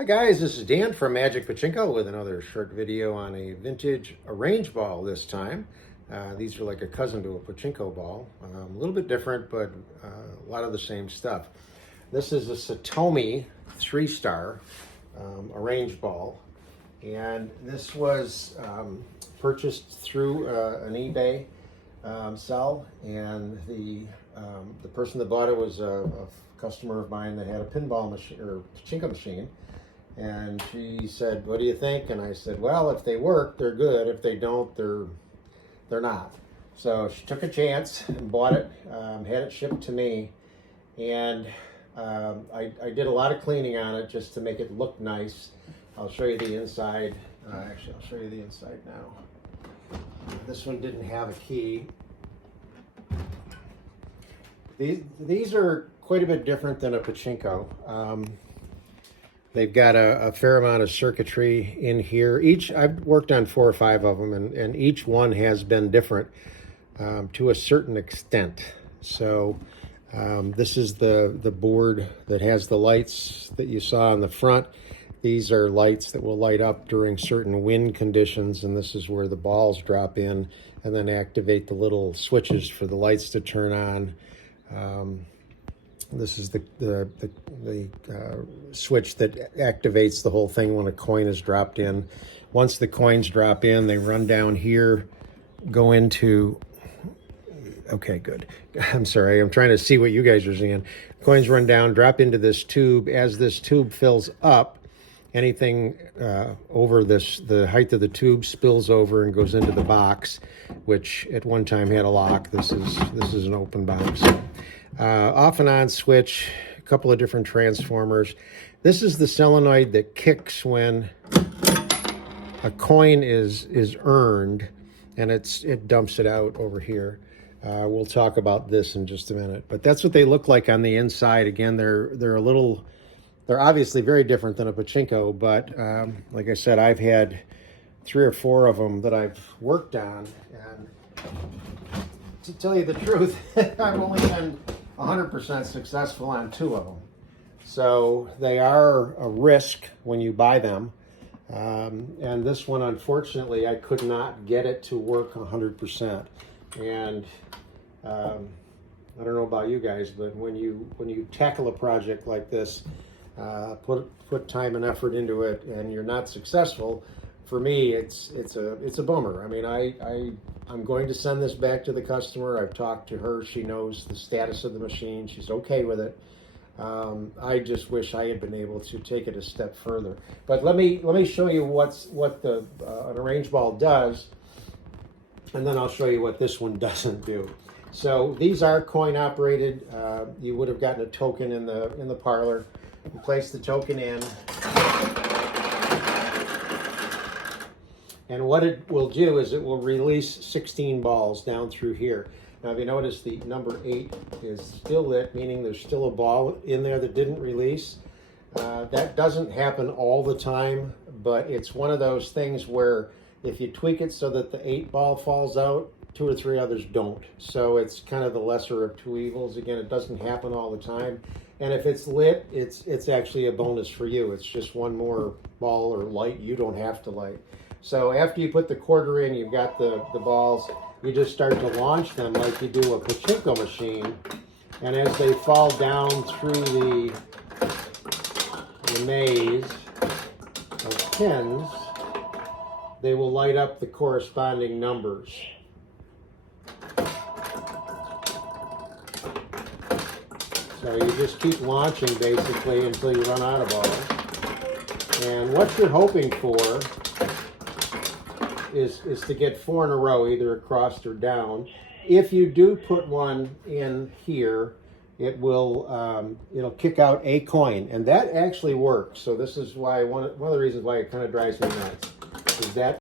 Hi guys, this is Dan from Magic Pachinko with another short video on a vintage Arrangeball this time. These are like a cousin to a Pachinko ball. A little bit different, but a lot of the same stuff. This is a Satomi 3-star Arrangeball, and this was purchased through an eBay sell, and the person that bought it was a customer of mine that had a pinball machine or Pachinko machine. And she said, "What do you think?" And I said, "Well, if they work, they're good. If they don't, they're not." So she took a chance and bought it, had it shipped to me, and I did a lot of cleaning on it just to make it look nice. I'll show you the inside. Actually, I'll show you the inside now. This one didn't have a key. These are quite a bit different than a Pachinko. They've got a fair amount of circuitry in here. I've worked on 4 or 5 of them, and each one has been different to a certain extent. So this is the board that has the lights that you saw on the front. These are lights that will light up during certain wind conditions, and this is where the balls drop in and then activate the little switches for the lights to turn on. This is the switch that activates the whole thing when a coin is dropped in. Once the coins drop in, they run down here, go into... Okay, good. I'm sorry, I'm trying to see what you guys are seeing. Coins run down, drop into this tube. As this tube fills up, anything over the height of the tube spills over and goes into the box, which at one time had a lock. This is an open box. Off and on switch, a couple of different transformers. This is the solenoid that kicks when a coin is earned, and it dumps it out over here. We'll talk about this in just a minute, but that's what they look like on the inside. Again, they're obviously very different than a Pachinko, but like I said, I've had 3 or 4 of them that I've worked on, and to tell you the truth, I've only been 100% successful on 2 of them. So they are a risk when you buy them. And this one, unfortunately, I could not get it to work 100%. And I don't know about you guys, but when you tackle a project like this, put time and effort into it, and you're not successful, for me, it's a bummer. I mean, I'm going to send this back to the customer. I've talked to her. She knows the status of the machine. She's okay with it. I just wish I had been able to take it a step further. But let me show you what an Arrangeball does, and then I'll show you what this one doesn't do. So these are coin operated. You would have gotten a token in the parlor. You place the token in, and what it will do is it will release 16 balls down through here. Now, if you notice, the number 8 is still lit, meaning there's still a ball in there that didn't release. That doesn't happen all the time, but it's one of those things where if you tweak it so that the 8 ball falls out, 2 or 3 others don't. So it's kind of the lesser of 2 evils. Again, it doesn't happen all the time. And if it's lit, it's actually a bonus for you. It's just one more ball or light you don't have to light. So after you put the quarter in, you've got the balls, you just start to launch them like you do a Pachinko machine. And as they fall down through the maze of pins, they will light up the corresponding numbers. So you just keep launching basically until you run out of balls. And what you're hoping for is to get 4 in a row, either across or down. If you do put one in here, it'll kick out a coin, and that actually works. So this is why one of the reasons why it kind of drives me nuts is that